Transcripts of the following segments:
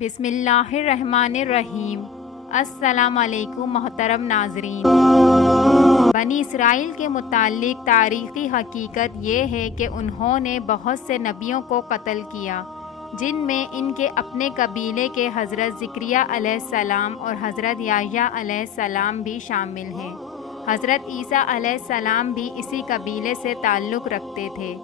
بسم اللہ الرحمن الرحیم۔ السلام علیکم محترم ناظرین۔ بنی اسرائیل کے متعلق تاریخی حقیقت یہ ہے کہ انہوں نے بہت سے نبیوں کو قتل کیا، جن میں ان کے اپنے قبیلے کے حضرت زکریا علیہ السلام اور حضرت یحییٰ علیہ السلام بھی شامل ہیں۔ حضرت عیسیٰ علیہ السلام بھی اسی قبیلے سے تعلق رکھتے تھے۔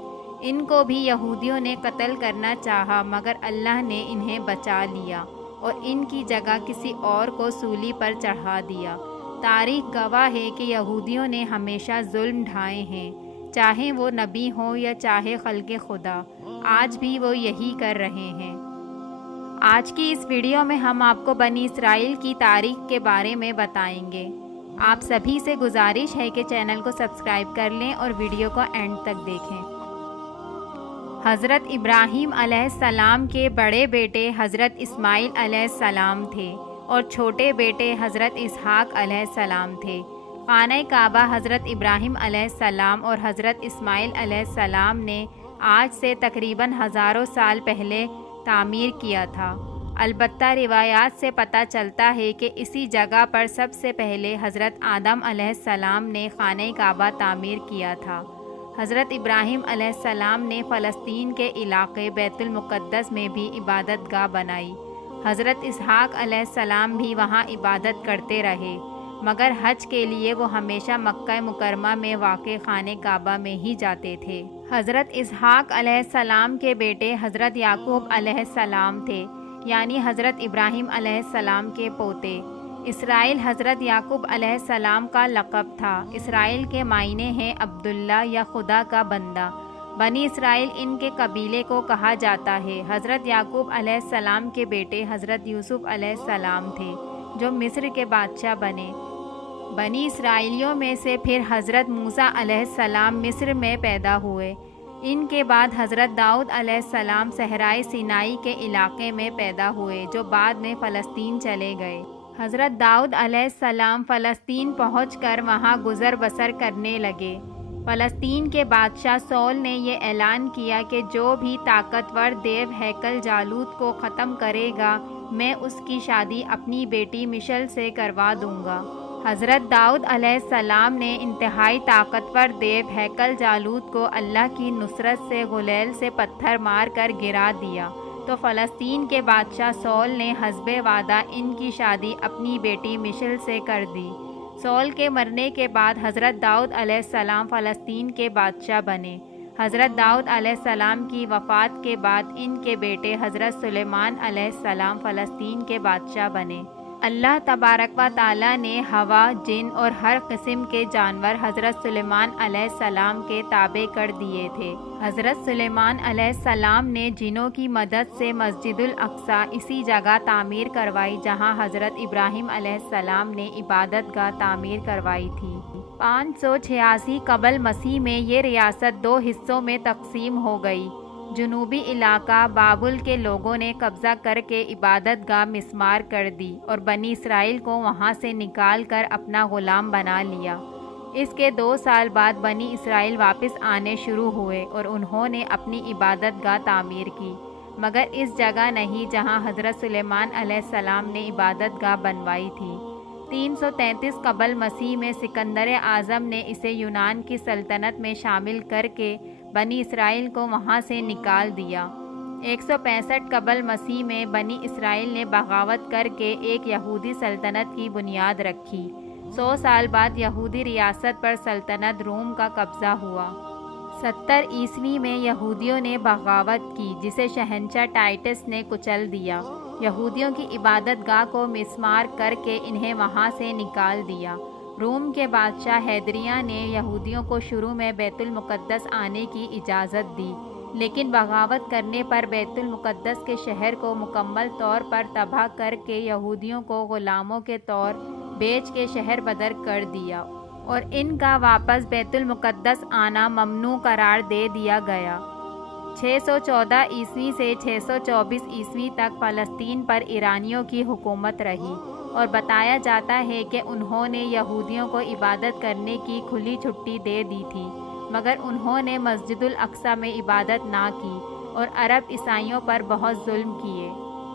ان کو بھی یہودیوں نے قتل کرنا چاہا، مگر اللہ نے انہیں بچا لیا اور ان کی جگہ کسی اور کو سولی پر چڑھا دیا۔ تاریخ گواہ ہے کہ یہودیوں نے ہمیشہ ظلم ڈھائے ہیں، چاہے وہ نبی ہوں یا چاہے خلق خدا، آج بھی وہ یہی کر رہے ہیں۔ آج کی اس ویڈیو میں ہم آپ کو بنی اسرائیل کی تاریخ کے بارے میں بتائیں گے۔ آپ سبھی سے گزارش ہے کہ چینل کو سبسکرائب کر لیں اور ویڈیو کو اینڈ تک دیکھیں۔ حضرت ابراہیم علیہ السلام کے بڑے بیٹے حضرت اسماعیل علیہ السلام تھے اور چھوٹے بیٹے حضرت اسحاق علیہ السلام تھے۔ خانہ کعبہ حضرت ابراہیم علیہ السلام اور حضرت اسماعیل علیہ السلام نے آج سے تقریباً ہزاروں سال پہلے تعمیر کیا تھا۔ البتہ روایات سے پتہ چلتا ہے کہ اسی جگہ پر سب سے پہلے حضرت آدم علیہ السلام نے خانہ کعبہ تعمیر کیا تھا۔ حضرت ابراہیم علیہ السلام نے فلسطین کے علاقے بیت المقدس میں بھی عبادت گاہ بنائی۔ حضرت اسحاق علیہ السلام بھی وہاں عبادت کرتے رہے، مگر حج کے لیے وہ ہمیشہ مکہ مکرمہ میں واقع خانہ کعبہ میں ہی جاتے تھے۔ حضرت اسحاق علیہ السلام کے بیٹے حضرت یعقوب علیہ السلام تھے، یعنی حضرت ابراہیم علیہ السلام کے پوتے۔ اسرائیل حضرت یعقوب علیہ السلام کا لقب تھا۔ اسرائیل کے معنی ہیں عبداللہ یا خدا کا بندہ۔ بنی اسرائیل ان کے قبیلے کو کہا جاتا ہے۔ حضرت یعقوب علیہ السلام کے بیٹے حضرت یوسف علیہ السلام تھے، جو مصر کے بادشاہ بنے۔ بنی اسرائیلیوں میں سے پھر حضرت موسیٰ علیہ السلام مصر میں پیدا ہوئے۔ ان کے بعد حضرت داؤد علیہ السلام صحرائے سینائی کے علاقے میں پیدا ہوئے، جو بعد میں فلسطین چلے گئے۔ حضرت داؤد علیہ السلام فلسطین پہنچ کر وہاں گزر بسر کرنے لگے۔ فلسطین کے بادشاہ سول نے یہ اعلان کیا کہ جو بھی طاقتور دیو ہیکل جالوت کو ختم کرے گا، میں اس کی شادی اپنی بیٹی مشل سے کروا دوں گا۔ حضرت داؤد علیہ السلام نے انتہائی طاقتور دیو ہیکل جالوت کو اللہ کی نصرت سے غلیل سے پتھر مار کر گرا دیا، تو فلسطین کے بادشاہ سول نے حسب وعدہ ان کی شادی اپنی بیٹی مشل سے کر دی۔ سول کے مرنے کے بعد حضرت داؤد علیہ السلام فلسطین کے بادشاہ بنے۔ حضرت داؤد علیہ السلام کی وفات کے بعد ان کے بیٹے حضرت سلیمان علیہ السلام فلسطین کے بادشاہ بنے۔ اللہ تبارک و تعالیٰ نے ہوا، جن اور ہر قسم کے جانور حضرت سلیمان علیہ السلام کے تابع کر دیے تھے۔ حضرت سلیمان علیہ السلام نے جنوں کی مدد سے مسجد الاقصیٰ اسی جگہ تعمیر کروائی جہاں حضرت ابراہیم علیہ السلام نے عبادت گاہ تعمیر کروائی تھی۔ 586 قبل مسیح میں یہ ریاست 2 حصوں میں تقسیم ہو گئی۔ جنوبی علاقہ بابل کے لوگوں نے قبضہ کر کے عبادت گاہ مسمار کر دی اور بنی اسرائیل کو وہاں سے نکال کر اپنا غلام بنا لیا۔ اس کے 2 سال بعد بنی اسرائیل واپس آنے شروع ہوئے اور انہوں نے اپنی عبادت گاہ تعمیر کی، مگر اس جگہ نہیں جہاں حضرت سلیمان علیہ السلام نے عبادت گاہ بنوائی تھی۔ 333 قبل مسیح میں سکندر اعظم نے اسے یونان کی سلطنت میں شامل کر کے بنی اسرائیل کو وہاں سے نکال دیا۔ 165 قبل مسیح میں بنی اسرائیل نے بغاوت کر کے ایک یہودی سلطنت کی بنیاد رکھی۔ 100 سال بعد یہودی ریاست پر سلطنت روم کا قبضہ ہوا۔ 70 عیسوی میں یہودیوں نے بغاوت کی، جسے شہنشاہ ٹائٹس نے کچل دیا۔ یہودیوں کی عبادت گاہ کو مسمار کر کے انہیں وہاں سے نکال دیا۔ روم کے بادشاہ ہیدریہ نے یہودیوں کو شروع میں بیت المقدس آنے کی اجازت دی، لیکن بغاوت کرنے پر بیت المقدس کے شہر کو مکمل طور پر تباہ کر کے یہودیوں کو غلاموں کے طور بیچ کے شہر بدر کر دیا اور ان کا واپس بیت المقدس آنا ممنوع قرار دے دیا گیا۔ 614 عیسوی سے 624 عیسوی تک فلسطین پر ایرانیوں کی حکومت رہی اور بتایا جاتا ہے کہ انہوں نے یہودیوں کو عبادت کرنے کی کھلی چھٹی دے دی تھی، مگر انہوں نے مسجد الاقصیٰ میں عبادت نہ کی اور عرب عیسائیوں پر بہت ظلم کیے۔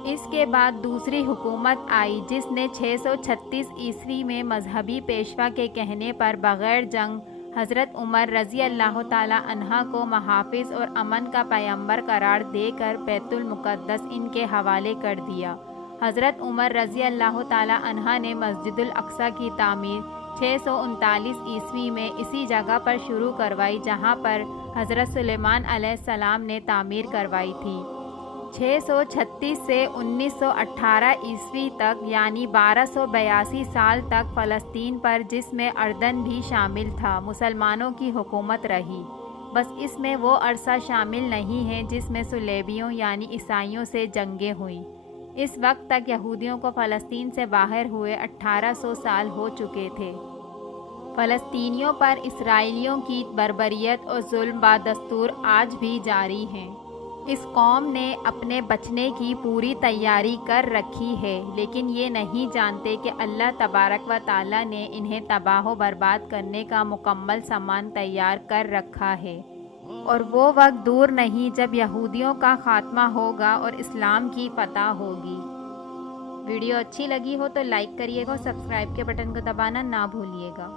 اس کے بعد دوسری حکومت آئی جس نے 636 عیسوی میں مذہبی پیشوا کے کہنے پر بغیر جنگ حضرت عمر رضی اللہ تعالیٰ عنہ کو محافظ اور امن کا پیغمبر قرار دے کر بیت المقدس ان کے حوالے کر دیا۔ حضرت عمر رضی اللہ تعالیٰ عنہ نے مسجد الاقصیٰ کی تعمیر 639 عیسوی میں اسی جگہ پر شروع کروائی جہاں پر حضرت سلیمان علیہ السلام نے تعمیر کروائی تھی۔ 636 سے 1918 عیسوی تک یعنی 1282 سال تک فلسطین پر، جس میں اردن بھی شامل تھا، مسلمانوں کی حکومت رہی۔ بس اس میں وہ عرصہ شامل نہیں ہے جس میں صلیبیوں یعنی عیسائیوں سے جنگیں ہوئیں۔ اس وقت تک یہودیوں کو فلسطین سے باہر ہوئے 1800 سال ہو چکے تھے۔ فلسطینیوں پر اسرائیلیوں کی بربریت اور ظلم بدستور آج بھی جاری ہیں۔ اس قوم نے اپنے بچنے کی پوری تیاری کر رکھی ہے، لیکن یہ نہیں جانتے کہ اللہ تبارک و تعالیٰ نے انہیں تباہ و برباد کرنے کا مکمل سامان تیار کر رکھا ہے، اور وہ وقت دور نہیں جب یہودیوں کا خاتمہ ہوگا اور اسلام کی فتح ہوگی۔ ویڈیو اچھی لگی ہو تو لائک کریے گا اور سبسکرائب کے بٹن کو دبانا نہ بھولیے گا۔